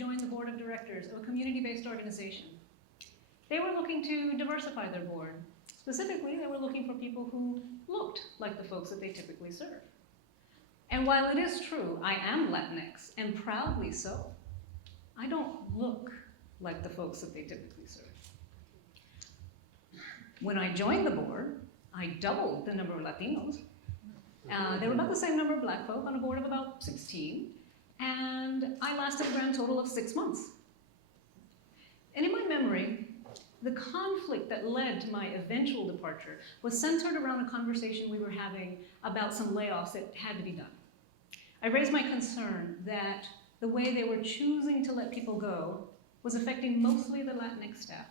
join the board of directors of a community-based organization. They were looking to diversify their board. Specifically, they were looking for people who looked like the folks that they typically serve. And while it is true, I am Latinx, and proudly so, I don't look like the folks that they typically serve. When I joined the board, I doubled the number of Latinos. There were about the same number of black folk on a board of about 16, and I lasted a grand total of 6 months. And in my memory, the conflict that led to my eventual departure was centered around a conversation we were having about some layoffs that had to be done. I raised my concern that the way they were choosing to let people go was affecting mostly the Latinx staff.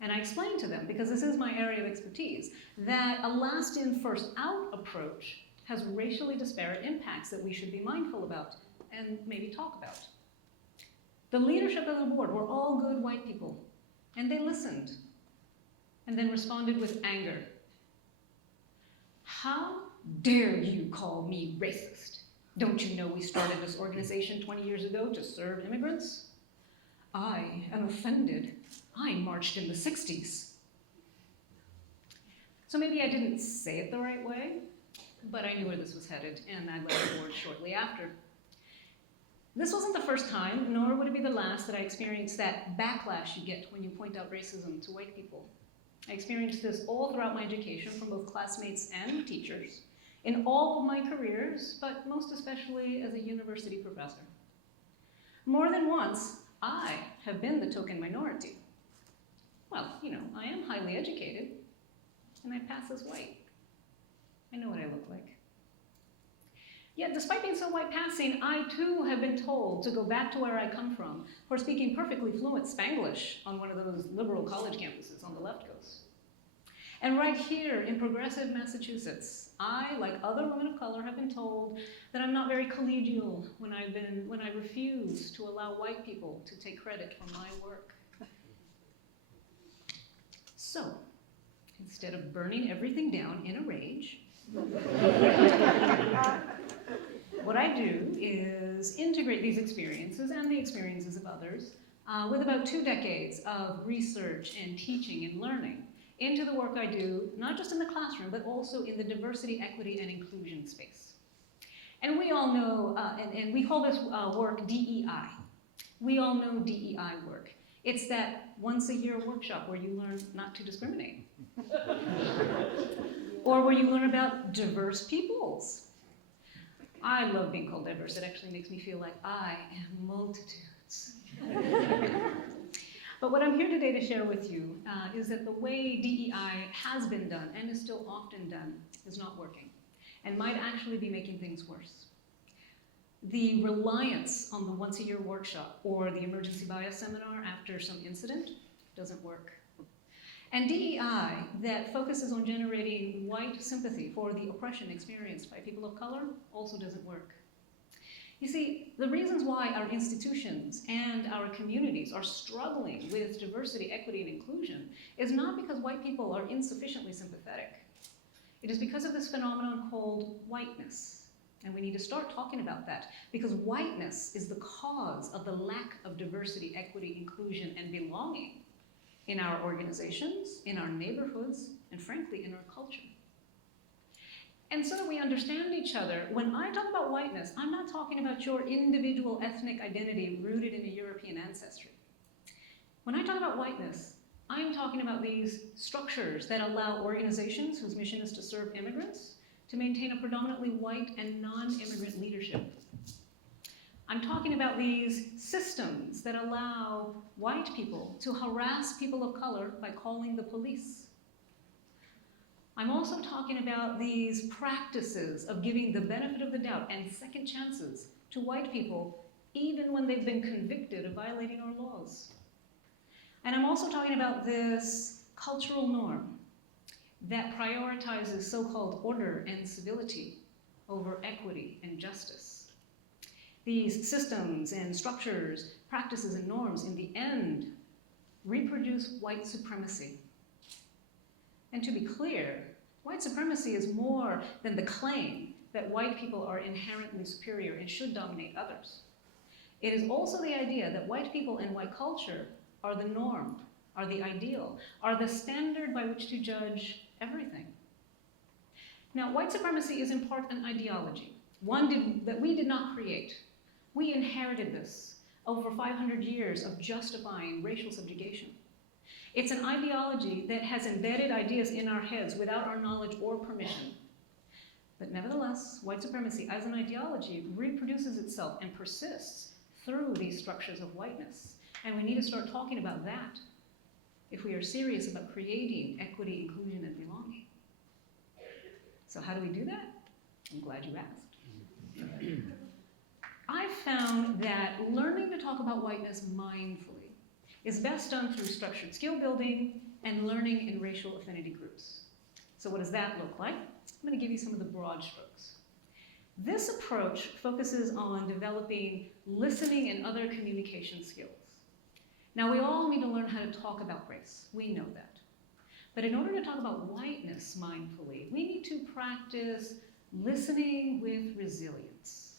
And I explained to them, because this is my area of expertise, that a last in, first out approach has racially disparate impacts that we should be mindful about and maybe talk about. The leadership of the board were all good white people, and they listened and then responded with anger. How dare you call me racist? Don't you know we started this organization 20 years ago to serve immigrants? I am offended. I marched in the 60s. So maybe I didn't say it the right way, but I knew where this was headed, and I left the board shortly after. This wasn't the first time, nor would it be the last, that I experienced that backlash you get when you point out racism to white people. I experienced this all throughout my education from both classmates and teachers, in all of my careers, but most especially as a university professor. More than once, I have been the token minority. Well, you know, I am highly educated, and I pass as white. I know what I look like. Yet, despite being so white passing, I too have been told to go back to where I come from for speaking perfectly fluent Spanglish on one of those liberal college campuses on the left coast. And right here in progressive Massachusetts, I, like other women of color, have been told that I'm not very collegial when I refuse to allow white people to take credit for my work. So, instead of burning everything down in a rage, what I do is integrate these experiences and the experiences of others with about 2 decades of research and teaching and learning into the work I do, not just in the classroom, but also in the diversity, equity, and inclusion space. And we all know, and we call this work DEI. We all know DEI work. It's that once-a-year workshop where you learn not to discriminate. Or where you learn about diverse peoples. I love being called diverse. It actually makes me feel like I am multitudes. But what I'm here today to share with you is that the way DEI has been done, and is still often done, is not working, and might actually be making things worse. The reliance on the once-a-year workshop or the emergency bias seminar after some incident doesn't work. And DEI that focuses on generating white sympathy for the oppression experienced by people of color also doesn't work. You see, the reasons why our institutions and our communities are struggling with diversity, equity, and inclusion is not because white people are insufficiently sympathetic. It is because of this phenomenon called whiteness. And we need to start talking about that, because whiteness is the cause of the lack of diversity, equity, inclusion, and belonging in our organizations, in our neighborhoods, and frankly, in our culture. And so that we understand each other, when I talk about whiteness, I'm not talking about your individual ethnic identity rooted in a European ancestry. When I talk about whiteness, I'm talking about these structures that allow organizations whose mission is to serve immigrants to maintain a predominantly white and non-immigrant leadership. I'm talking about these systems that allow white people to harass people of color by calling the police. I'm also talking about these practices of giving the benefit of the doubt and second chances to white people, even when they've been convicted of violating our laws. And I'm also talking about this cultural norm that prioritizes so-called order and civility over equity and justice. These systems and structures, practices and norms, in the end, reproduce white supremacy. And to be clear, white supremacy is more than the claim that white people are inherently superior and should dominate others. It is also the idea that white people and white culture are the norm, are the ideal, are the standard by which to judge everything. Now, white supremacy is in part an ideology, one that we did not create. We inherited this over 500 years of justifying racial subjugation. It's an ideology that has embedded ideas in our heads without our knowledge or permission. But nevertheless, white supremacy as an ideology reproduces itself and persists through these structures of whiteness. And we need to start talking about that if we are serious about creating equity, inclusion, and belonging. So how do we do that? I'm glad you asked. I've found that learning to talk about whiteness mindfully is best done through structured skill building and learning in racial affinity groups. So what does that look like? I'm going to give you some of the broad strokes. This approach focuses on developing listening and other communication skills. Now, we all need to learn how to talk about race. We know that. But in order to talk about whiteness mindfully, we need to practice listening with resilience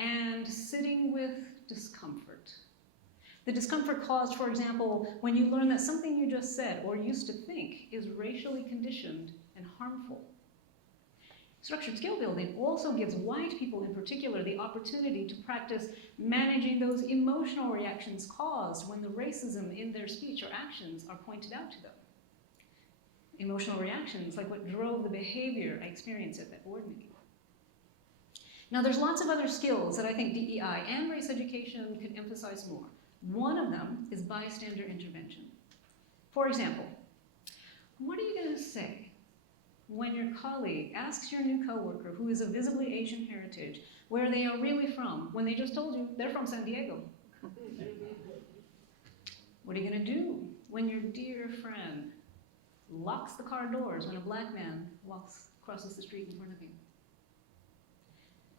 and sitting with discomfort. The discomfort caused, for example, when you learn that something you just said or used to think is racially conditioned and harmful. Structured skill building also gives white people in particular the opportunity to practice managing those emotional reactions caused when the racism in their speech or actions are pointed out to them. Emotional reactions like what drove the behavior I experienced at that board meeting. Now, there's lots of other skills that I think DEI and race education could emphasize more. One of them is bystander intervention. For example, what are you going to say when your colleague asks your new coworker who is of visibly Asian heritage where they are really from, when they just told you they're from San Diego? What are you going to do when your dear friend locks the car doors when a black man crosses the street in front of you?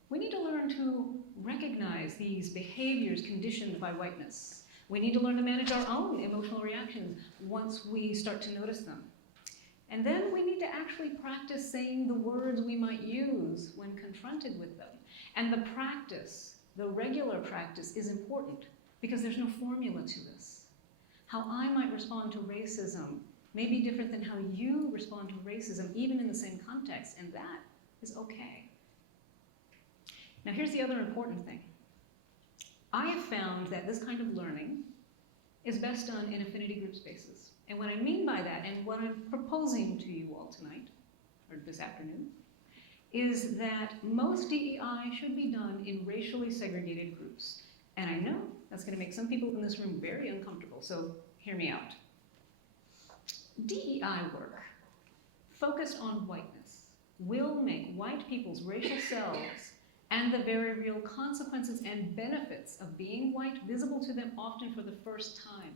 We need to learn to recognize these behaviors conditioned by whiteness. We need to learn to manage our own emotional reactions once we start to notice them. And then we need to actually practice saying the words we might use when confronted with them. And the practice, the regular practice, is important because there's no formula to this. How I might respond to racism may be different than how you respond to racism, even in the same context, and that is okay. Now, here's the other important thing. I have found that this kind of learning is best done in affinity group spaces. And what I mean by that, and what I'm proposing to you all tonight, or this afternoon, is that most DEI should be done in racially segregated groups. And I know that's going to make some people in this room very uncomfortable, so hear me out. DEI work focused on whiteness will make white people's racial selves and the very real consequences and benefits of being white visible to them often for the first time.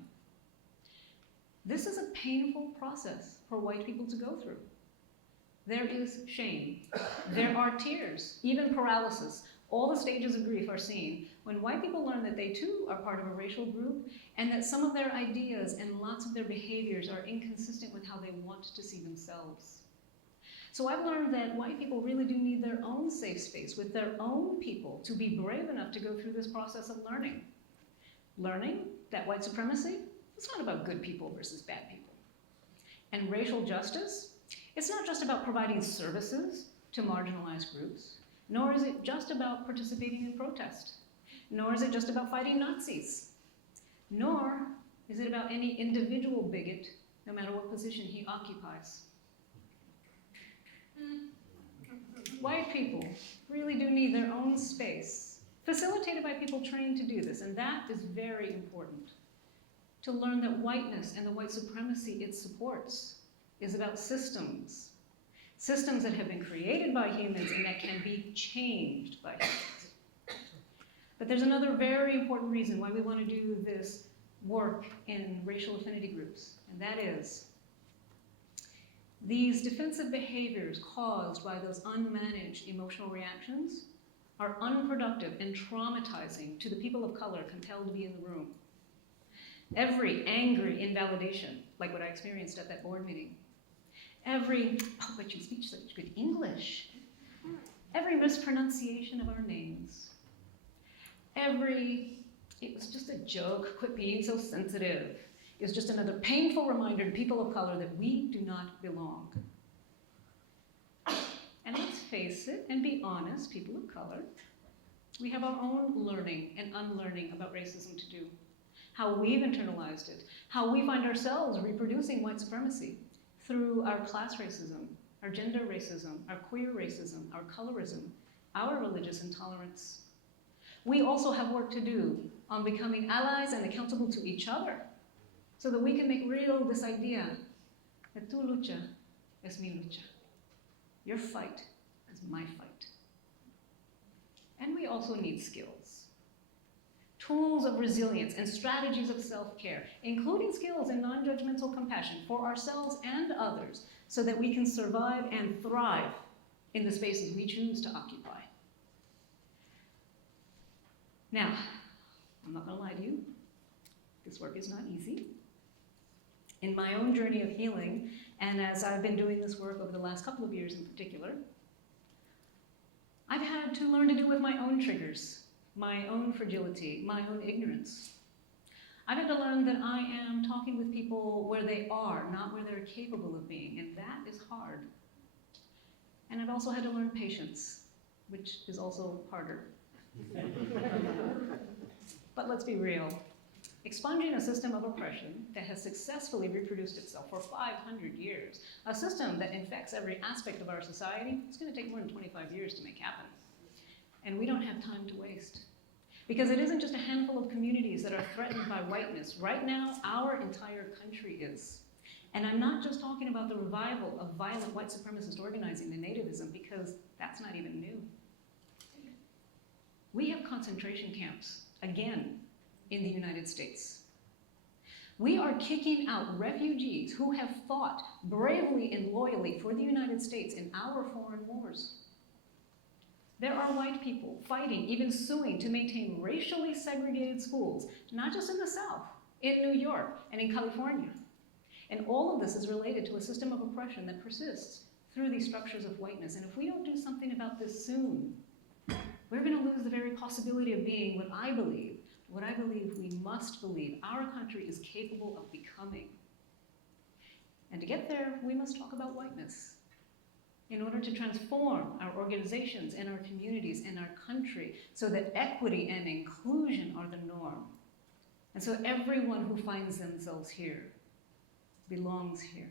This is a painful process for white people to go through. There is shame. There are tears, even paralysis. All the stages of grief are seen when white people learn that they too are part of a racial group and that some of their ideas and lots of their behaviors are inconsistent with how they want to see themselves. So I've learned that white people really do need their own safe space with their own people to be brave enough to go through this process of learning. Learning that white supremacy, it's not about good people versus bad people. And racial justice, it's not just about providing services to marginalized groups, nor is it just about participating in protest, nor is it just about fighting Nazis, nor is it about any individual bigot, no matter what position he occupies. White people really do need their own space, facilitated by people trained to do this, and that is very important. To learn that whiteness and the white supremacy it supports is about systems. Systems that have been created by humans and that can be changed by humans. But there's another very important reason why we want to do this work in racial affinity groups, and that is these defensive behaviors caused by those unmanaged emotional reactions are unproductive and traumatizing to the people of color compelled to be in the room. Every angry invalidation, like what I experienced at that board meeting, every, oh, but you speak such good English, every mispronunciation of our names, every It was just a joke. Quit being so sensitive. It was just another painful reminder to people of color that we do not belong. And let's face it and be honest, people of color, we have our own learning and unlearning about racism to do. How we've internalized it, how we find ourselves reproducing white supremacy through our class racism, our gender racism, our queer racism, our colorism, our religious intolerance. We also have work to do on becoming allies and accountable to each other so that we can make real this idea that tu lucha es mi lucha. Your fight is my fight. And we also need skills. Tools of resilience and strategies of self-care, including skills in non-judgmental compassion for ourselves and others, so that we can survive and thrive in the spaces we choose to occupy. Now, I'm not going to lie to you. This work is not easy. In my own journey of healing, and as I've been doing this work over the last couple of years in particular, I've had to learn to deal with my own triggers, my own fragility, my own ignorance. I've had to learn that I am talking with people where they are, not where they're capable of being, and that is hard. And I've also had to learn patience, which is also harder. But let's be real. Expunging a system of oppression that has successfully reproduced itself for 500 years, a system that infects every aspect of our society, it's going to take more than 25 years to make happen. And we don't have time to waste. Because it isn't just a handful of communities that are threatened by whiteness. Right now, our entire country is. And I'm not just talking about the revival of violent white supremacist organizing and nativism, because that's not even new. We have concentration camps, again, in the United States. We are kicking out refugees who have fought bravely and loyally for the United States in our foreign wars. There are white people fighting, even suing, to maintain racially segregated schools, not just in the South, in New York and in California. And all of this is related to a system of oppression that persists through these structures of whiteness. And if we don't do something about this soon, we're going to lose the very possibility of being what I believe we must believe our country is capable of becoming. And to get there, we must talk about whiteness in order to transform our organizations and our communities and our country so that equity and inclusion are the norm. And so everyone who finds themselves here belongs here.